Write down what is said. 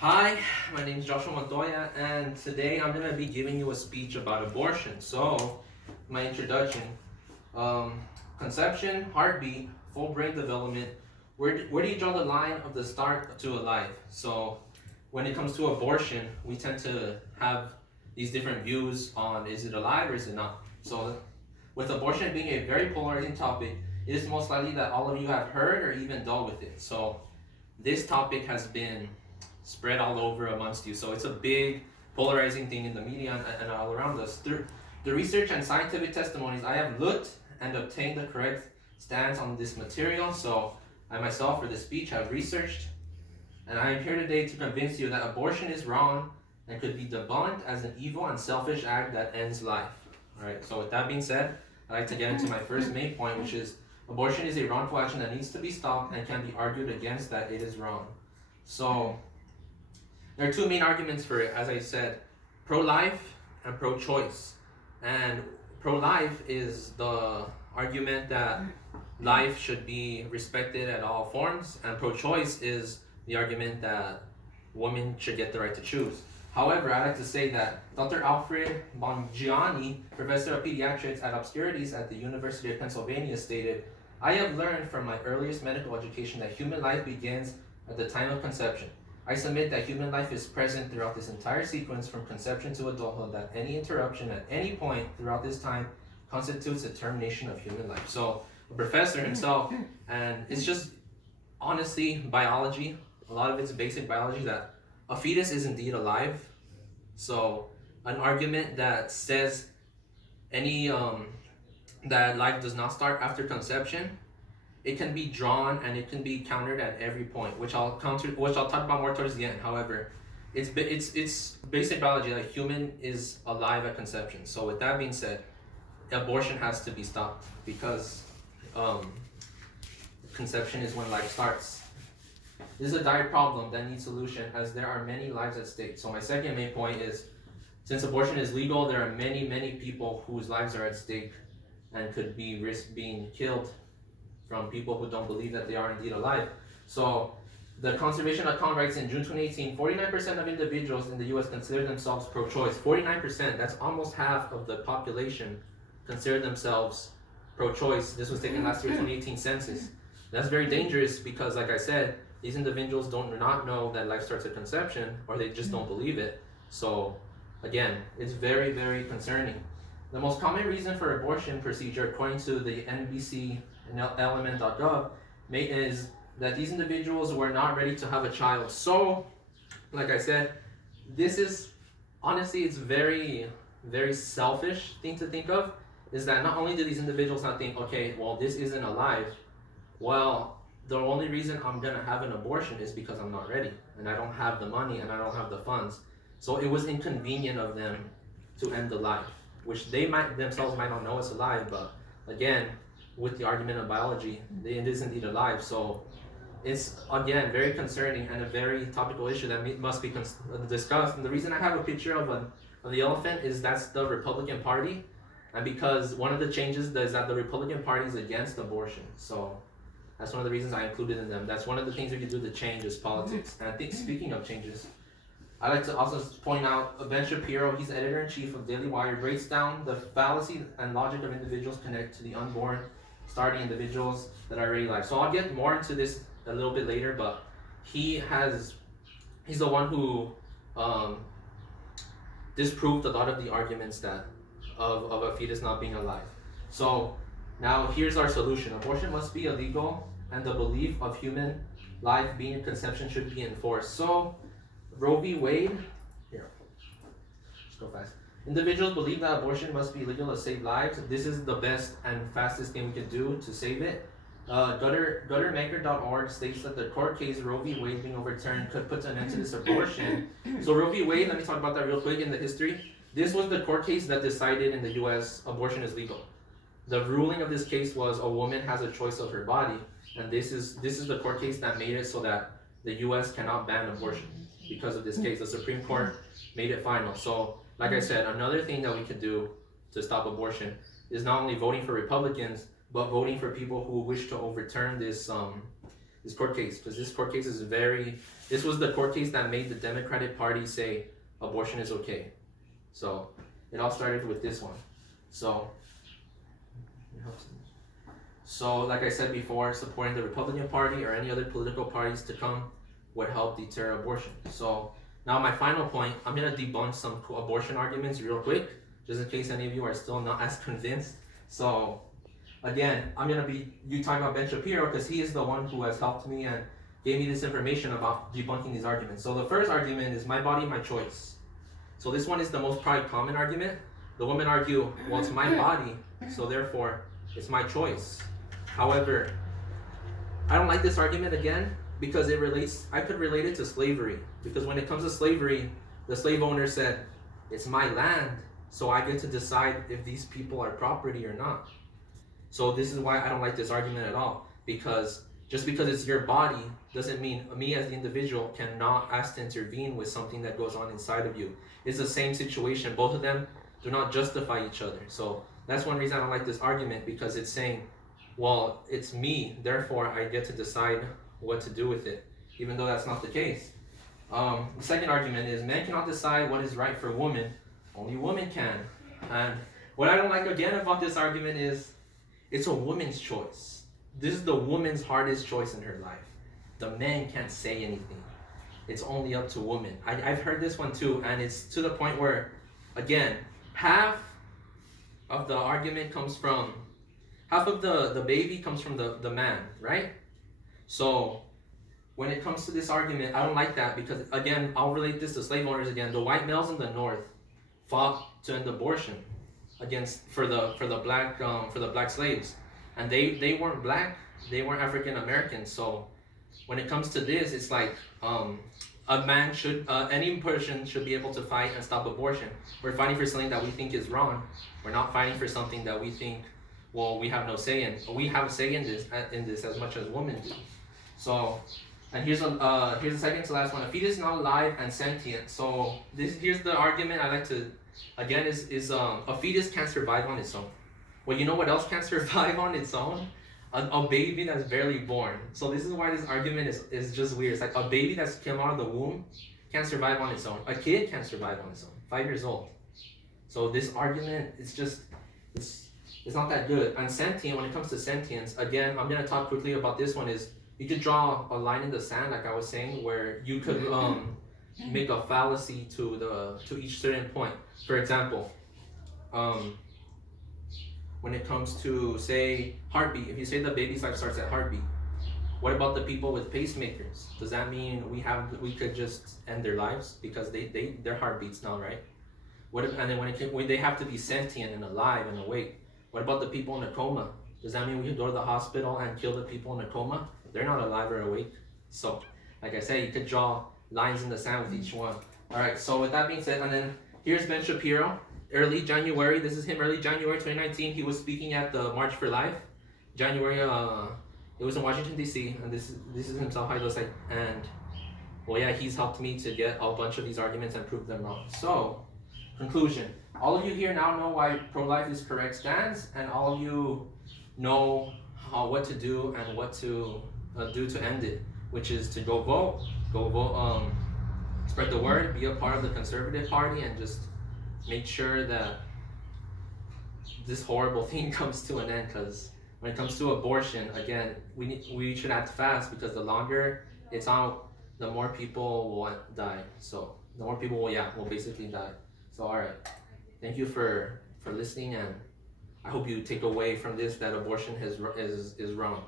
Hi, my name is Joshua Montoya, and today I'm going to be giving you a speech about abortion. So, my introduction um, conception, heartbeat, full brain development. Where do you draw the line of the start to a life? So, when it comes to abortion, we tend to have these different views on is it alive or is it not. So, with abortion being a very polarizing topic, it is most likely that all of you have heard or even dealt with it. So, this topic has been spread all over amongst you. So it's a big polarizing thing in the media and all around us. Through the research and scientific testimonies, I have looked and obtained the correct stance on this material. So I myself, for this speech, have researched, and I am here today to convince you that abortion is wrong and could be debunked as an evil and selfish act that ends life. All right. So with that being said, I'd like to get into my first main point, which is abortion is a wrongful action that needs to be stopped and can be argued against that it is wrong. So there are two main arguments for it, as I said, pro-life and pro-choice. And pro-life is the argument that life should be respected at all forms, and pro-choice is the argument that women should get the right to choose. However, I like to say that Dr. Alfred Bongianni, professor of pediatrics at Obscurities at the University of Pennsylvania, stated, "I have learned from my earliest medical education that human life begins at the time of conception. I submit that human life is present throughout this entire sequence from conception to adulthood, that any interruption at any point throughout this time constitutes a termination of human life." So, a professor himself, and it's just honestly biology, a lot of it's basic biology, that a fetus is indeed alive. So, an argument that says any that life does not start after conception, it can be drawn and it can be countered at every point, which I'll talk about more towards the end. However, it's basic biology that human is alive at conception. So with that being said, abortion has to be stopped because conception is when life starts. This is a dire problem that needs solution, as there are many lives at stake. So my second main point is, since abortion is legal, there are many people whose lives are at stake and could be risk being killed from people who don't believe that they are indeed alive. So the Conservation.com writes in June 2018, 49% of individuals in the US consider themselves pro-choice. 49%, that's almost half of the population consider themselves pro-choice. This was taken last year, 2018 census. That's very dangerous because, like I said, these individuals don't not know that life starts at conception, or they just don't believe it. So again, it's very concerning. The most common reason for abortion procedure, according to the NBC and element.gov, is that these individuals were not ready to have a child. So, like I said, this is honestly, it's very selfish thing to think of, is that not only do these individuals not think, okay, well, this isn't alive, well, the only reason I'm gonna have an abortion is because I'm not ready and I don't have the money and I don't have the funds. So it was inconvenient of them to end the life, which they themselves might not know it's alive, but again, with the argument of biology, it is indeed alive. So it's again very concerning and a very topical issue that must be discussed. And the reason I have a picture of the elephant is that's the Republican Party, and because one of the changes is that the Republican Party is against abortion. So that's one of the reasons I included in them. That's one of the things we can do to change is politics. And I think, speaking of changes, I'd like to also point out Ben Shapiro, he's editor-in-chief of Daily Wire, breaks down the fallacy and logic of individuals connected to the unborn, starting individuals that are already alive. So I'll get more into this a little bit later, but he's the one who disproved a lot of the arguments that of a fetus not being alive. So now here's our solution. Abortion must be illegal, and the belief of human life being in conception should be enforced. So Roe v. Wade, here, just go fast. Individuals believe that abortion must be legal to save lives. This is the best and fastest thing we can do to save it. Guttermaker.org states that the court case Roe v. Wade being overturned could put an end to this abortion. So Roe v. Wade, let me talk about that real quick in the history. This was the court case that decided in the US abortion is legal. The ruling of this case was a woman has a choice of her body, and this is the court case that made it so that the US cannot ban abortion. Because of this case, the Supreme Court made it final. So, like I said, another thing that we could do to stop abortion is not only voting for Republicans, but voting for people who wish to overturn this this court case, because this court case is this was the court case that made the Democratic Party say abortion is okay. So it all started with this one. So like I said before, supporting the Republican Party or any other political parties to come would help deter abortion. So now my final point, I'm gonna debunk some abortion arguments real quick, just in case any of you are still not as convinced. So again, I'm gonna be talking about Ben Shapiro because he is the one who has helped me and gave me this information about debunking these arguments. So the first argument is my body, my choice. So this one is the most probably common argument. The women argue, well, it's my body, so therefore it's my choice. However, I don't like this argument again because I could relate it to slavery. Because when it comes to slavery, the slave owner said, it's my land, so I get to decide if these people are property or not. So this is why I don't like this argument at all. Because just because it's your body doesn't mean me as the individual cannot ask to intervene with something that goes on inside of you. It's the same situation. Both of them do not justify each other. So that's one reason I don't like this argument, because it's saying, well, it's me, therefore I get to decide what to do with it, even though that's not the case. The second argument is men cannot decide what is right for women, only women can. And what I don't like again about this argument is it's a woman's choice. This is the woman's hardest choice in her life. The man can't say anything. It's only up to women. I've heard this one too, and it's to the point where, again, half of the argument comes from, half of the baby comes from the man, right? So when it comes to this argument, I don't like that because, again, I'll relate this to slave owners again. The white males in the North fought to end abortion for the black slaves, and they weren't black, they weren't African American. So when it comes to this, it's like a man any person should be able to fight and stop abortion. We're fighting for something that we think is wrong. We're not fighting for something that we think, well, we have no say in. We have a say in this as much as women do. So, and here's the second to last one. A fetus is not alive and sentient. So here's the argument I like to, again, is a fetus can't survive on its own. Well, you know what else can't survive on its own? A baby that's barely born. So this is why this argument is just weird. It's like a baby that's come out of the womb can't survive on its own. A kid can't survive on its own. 5 years old. So this argument is just, it's not that good. And sentient, when it comes to sentience, again, I'm gonna talk quickly about this one. Is you could draw a line in the sand, like I was saying, where you could make a fallacy to each certain point. For example, when it comes to, say, heartbeat, if you say the baby's life starts at heartbeat, what about the people with pacemakers? Does that mean we could just end their lives because their heartbeats now, right? And then when they have to be sentient and alive and awake, what about the people in a coma? Does that mean we can go to the hospital and kill the people in a coma? They're not alive or awake. So, like I said, you could draw lines in the sand with each one. All right, so with that being said, and then here's Ben Shapiro, early January. This is him, early January 2019. He was speaking at the March for Life. January, it was in Washington, D.C., and this is himself, how he looks like. And, well, yeah, he's helped me to get a bunch of these arguments and prove them wrong. So, conclusion. All of you here now know why pro-life is correct stance, and all of you know what to do and what to do to end it, which is to go vote, spread the word, be a part of the conservative party, and just make sure that this horrible thing comes to an end. Because when it comes to abortion, again, we should act fast, because the longer it's out, the more people will die. So the more people will basically die. So all right, thank you for listening, and I hope you take away from this that abortion is wrong.